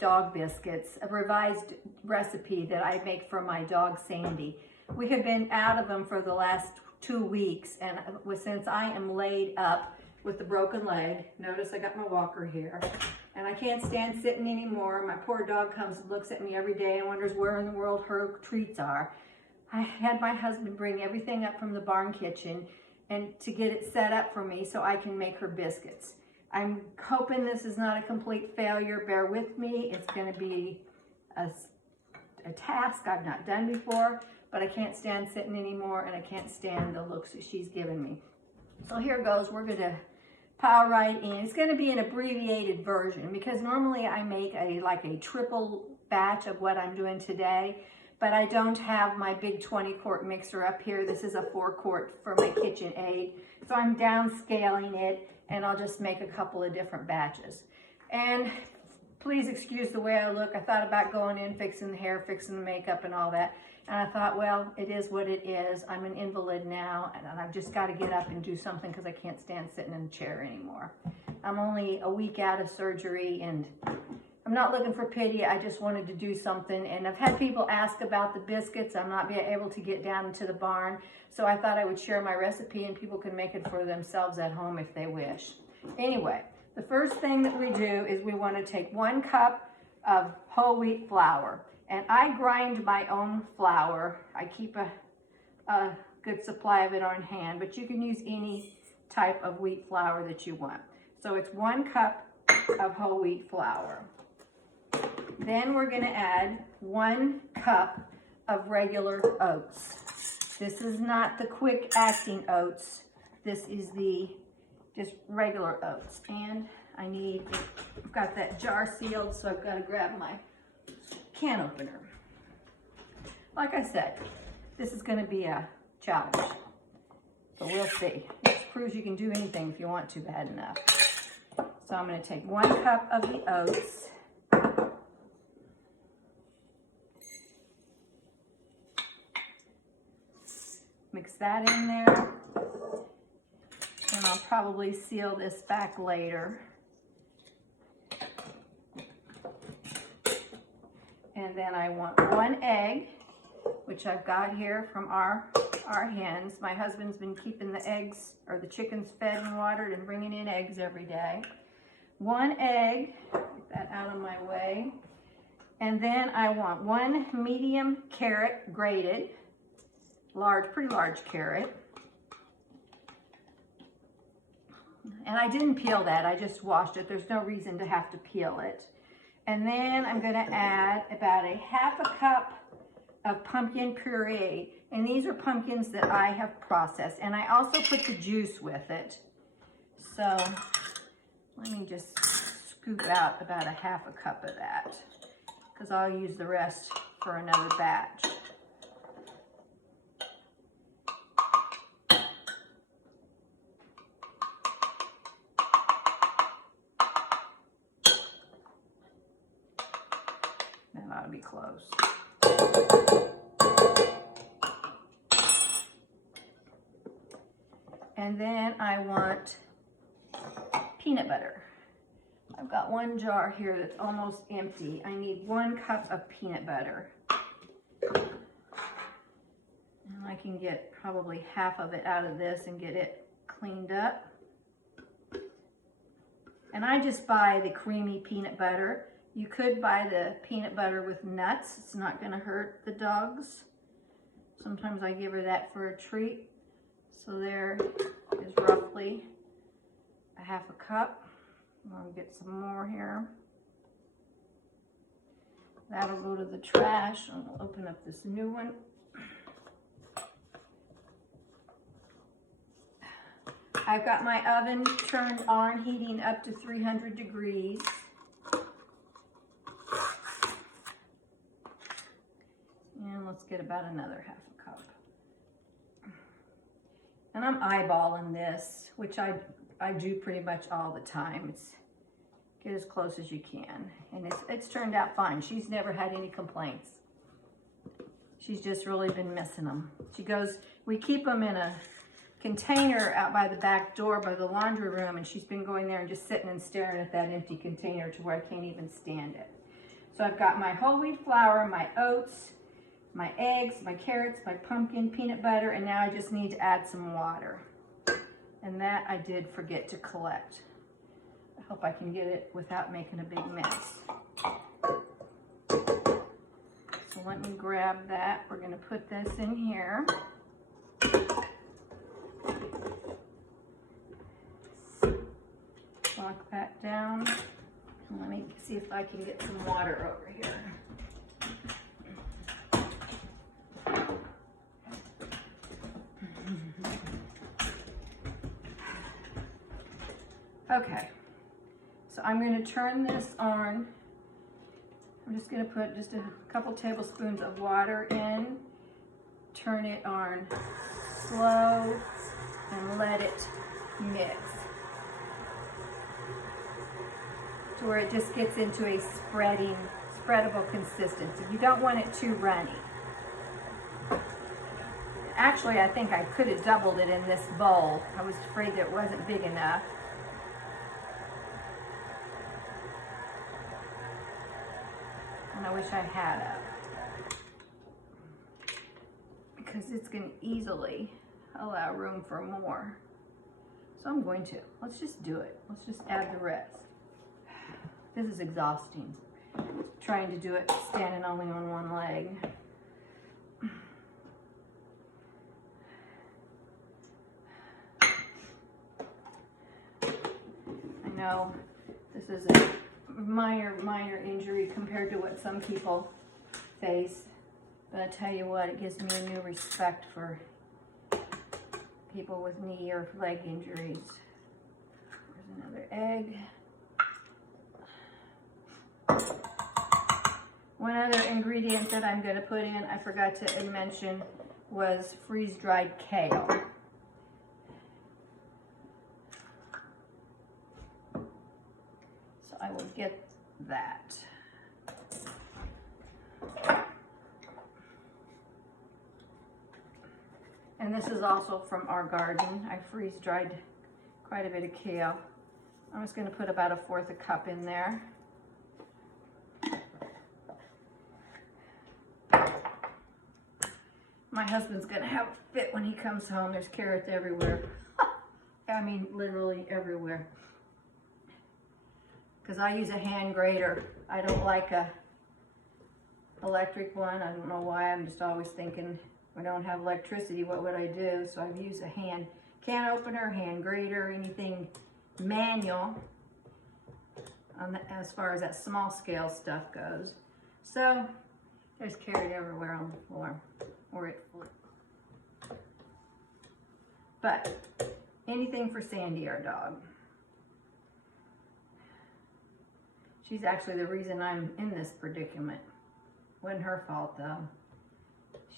make dog biscuits, a revised recipe that I make for my dog Sandy. We have been out of them for the last 2 weeks, and since I am laid up with the broken leg, notice I got my walker here, and I can't stand sitting anymore. My poor dog comes and looks at me every day and wonders where in the world her treats are. I had my husband bring everything up from the barn kitchen and to get it set up for me so I can make her biscuits. I'm hoping this is not a complete failure. Bear with me. It's going to be a task I've not done before, but I can't stand sitting anymore, and I can't stand the looks that she's given me. So here goes. We're going to pile right in. It's going to be an abbreviated version because normally I make like a triple batch of what I'm doing today, but I don't have my big 20-quart mixer up here. This is a 4-quart for my KitchenAid. So I'm downscaling it, and I'll just make a couple of different batches. And please excuse the way I look. I thought about going in, fixing the hair, fixing the makeup and all that. And I thought, well, it is what it is. I'm an invalid now, and I've just got to get up and do something because I can't stand sitting in a chair anymore. I'm only a week out of surgery, and I'm not looking for pity. I just wanted to do something. And I've had people ask about the biscuits. I'm not being able to get down into the barn. So I thought I would share my recipe and people can make it for themselves at home if they wish. Anyway, the first thing that we do is we want to take 1 cup of whole wheat flour. And I grind my own flour. I keep a good supply of it on hand, but you can use any type of wheat flour that you want. So it's 1 cup of whole wheat flour. Then we're going to add 1 cup of regular oats. This is not the quick acting oats. This is the just regular oats. And I've got that jar sealed, so I've got to grab my can opener. Like I said, this is going to be a challenge, but we'll see. This proves you can do anything if you want to bad enough. So I'm going to take 1 cup of the oats. Mix that in there, and I'll probably seal this back later. And then I want 1 egg, which I've got here from our hens. My husband's been keeping the eggs or the chickens fed and watered and bringing in eggs every day. 1 egg, get that out of my way. And then I want 1 medium carrot grated, pretty large carrot. And I didn't peel that, I just washed it. There's no reason to have to peel it. And then I'm going to add about a ½ cup of pumpkin puree. And these are pumpkins that I have processed. And I also put the juice with it. So let me just scoop out about a ½ cup of that, because I'll use the rest for another batch. That ought to be close. And then I want peanut butter. I've got 1 jar here that's almost empty. I need 1 cup of peanut butter. And I can get probably half of it out of this and get it cleaned up. And I just buy the creamy peanut butter. You could buy the peanut butter with nuts. It's not going to hurt the dogs. Sometimes I give her that for a treat. So there is roughly a ½ cup. I'll get some more here. That'll go to the trash. And we'll open up this new one. I've got my oven turned on, heating up to 300 degrees. And let's get about another ½ cup. And I'm eyeballing this, which I do pretty much all the time. It's get as close as you can. And it's turned out fine. She's never had any complaints. She's just really been missing them. She goes, we keep them in a container out by the back door by the laundry room, and she's been going there and just sitting and staring at that empty container to where I can't even stand it. So I've got my whole wheat flour, my oats, my eggs, my carrots, my pumpkin, peanut butter, and now I just need to add some water. And that I did forget to collect. I hope I can get it without making a big mess. So let me grab that. We're going to put this in here. Lock that down. And let me see if I can get some water over here. Okay, so I'm going to turn this on. I'm just going to put just a couple tablespoons of water in, turn it on slow, and let it mix to where it just gets into a spreadable consistency. You don't want it too runny. Actually, I think I could have doubled it in this bowl. I was afraid that it wasn't big enough. And I wish I had it, because it's going to easily allow room for more. So I'm going to. Let's just do it. Let's just add the rest. This is exhausting. Trying to do it standing only on one leg. I know this is a minor injury compared to what some people face, but I tell you what, it gives me a new respect for people with knee or leg injuries. There's another egg. One other ingredient that I'm going to put in, I forgot to mention, was freeze-dried kale. So I will get that. And this is also from our garden. I freeze-dried quite a bit of kale. I'm just going to put about 1/4 cup in there. My husband's gonna have a fit when he comes home. There's carrots everywhere. I mean, literally everywhere. Because I use a hand grater. I don't like a electric one. I don't know why. I'm just always thinking, we don't have electricity, what would I do? So I've used a hand can opener, hand grater, anything manual as far as that small scale stuff goes. So there's carrot everywhere on the floor. Or it flew. But anything for Sandy, our dog. She's actually the reason I'm in this predicament. Wasn't her fault though.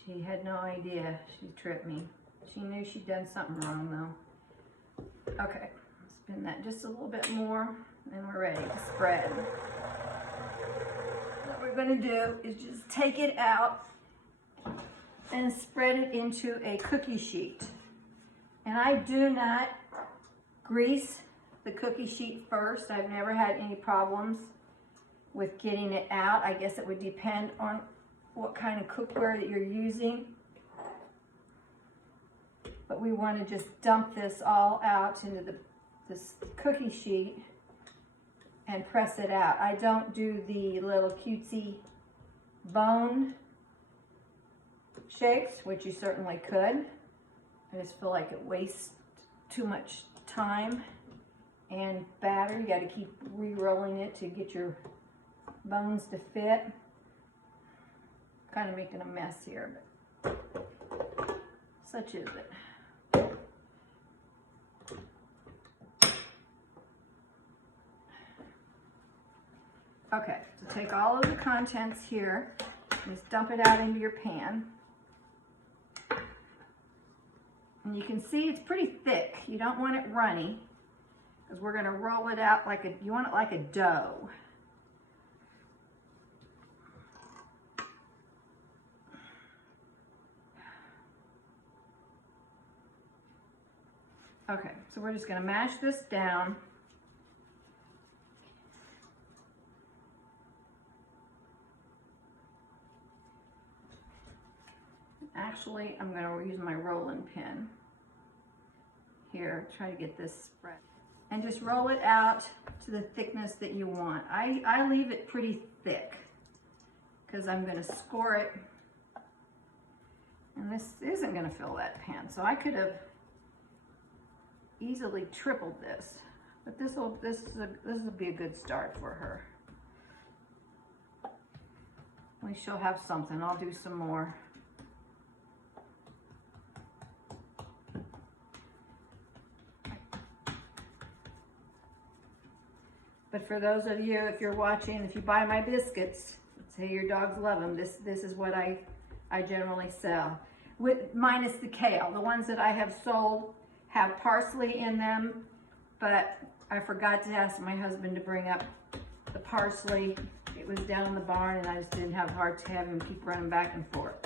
She had no idea she tripped me. She knew she'd done something wrong though. Okay, spin that just a little bit more and we're ready to spread. What we're gonna do is just take it out and spread it into a cookie sheet. And I do not grease the cookie sheet first. I've never had any problems with getting it out. I guess it would depend on what kind of cookware that you're using. But we want to just dump this all out into this cookie sheet and press it out. I don't do the little cutesy bone shakes, which you certainly could. I just feel like it wastes too much time and batter. You got to keep re-rolling it to get your bones to fit. Kind of making a mess here, but such is it. Okay, so take all of the contents here, just dump it out into your pan. And you can see it's pretty thick. You don't want it runny, because we're going to roll it out like you want it like a dough. Okay, so we're just going to mash this down. Actually, I'm going to use my rolling pin here, try to get this spread. And just roll it out to the thickness that you want. I leave it pretty thick because I'm going to score it. And this isn't going to fill that pan, so I could have easily tripled this. But this will be a good start for her. At least she'll have something. I'll do some more. But for those of you, if you're watching, if you buy my biscuits, say your dogs love them, this is what I generally sell. Minus the kale. The ones that I have sold have parsley in them, but I forgot to ask my husband to bring up the parsley. It was down in the barn and I just didn't have heart to have him keep running back and forth.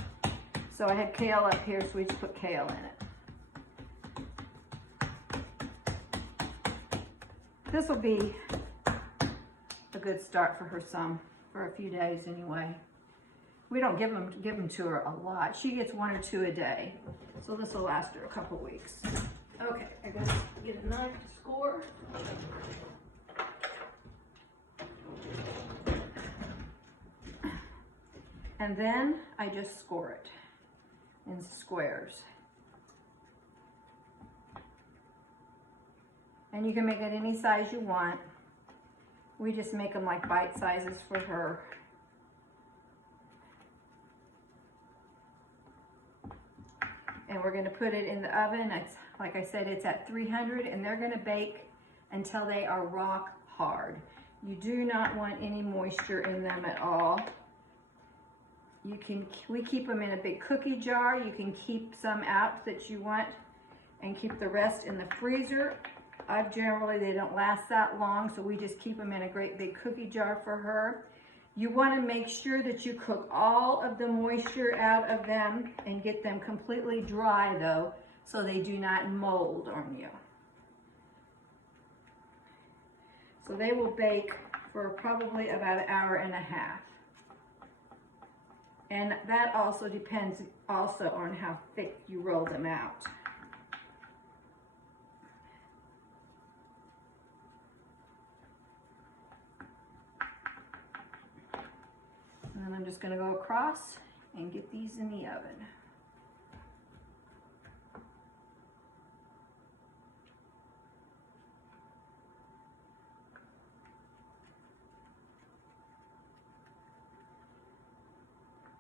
So I had kale up here, so we just put kale in it. This will be a good start for her for a few days anyway. We don't give them to her a lot. She gets 1 or 2 a day. So this will last her a couple weeks. Okay, I gotta get a knife to score. And then I just score it in squares. And you can make it any size you want. We just make them like bite sizes for her. And we're going to put it in the oven. It's, like I said, it's at 300 and they're going to bake until they are rock hard. You do not want any moisture in them at all. We keep them in a big cookie jar. You can keep some out that you want and keep the rest in the freezer. They don't last that long, so we just keep them in a great big cookie jar for her. You want to make sure that you cook all of the moisture out of them and get them completely dry though, so they do not mold on you. So they will bake for probably about 1.5 hours. And that also depends also on how thick you roll them out. And then I'm just going to go across and get these in the oven.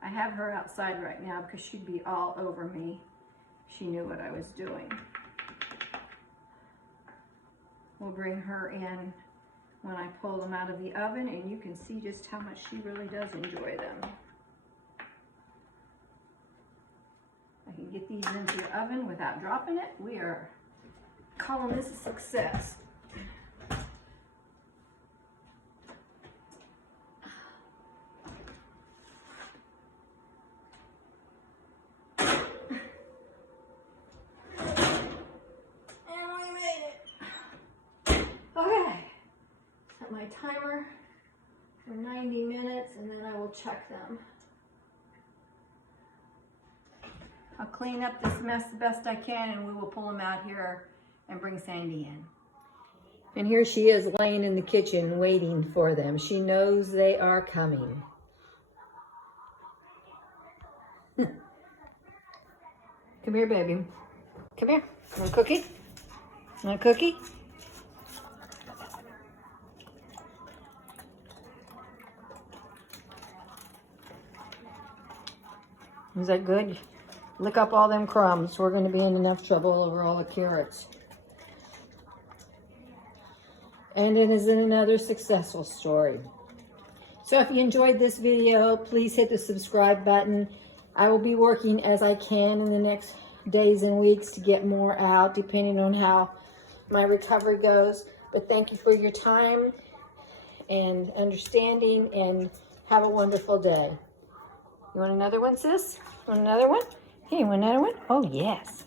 I have her outside right now because she'd be all over me. She knew what I was doing. We'll bring her in when I pull them out of the oven, and you can see just how much she really does enjoy them. I can get these into the oven without dropping it. We are calling this a success. My timer for 90 minutes and then I will check them. I'll clean up this mess the best I can and we will pull them out here and bring Sandy in. And here she is laying in the kitchen waiting for them. She knows they are coming. Come here, baby. Come here. Want a cookie? Want a cookie? Is that good? Lick up all them crumbs. We're going to be in enough trouble over all the carrots. And it is another successful story. So if you enjoyed this video, please hit the subscribe button. I will be working as I can in the next days and weeks to get more out, depending on how my recovery goes. But thank you for your time and understanding, and have a wonderful day. You want another one, sis? Want another one? Hey, you want another one? Oh, yes.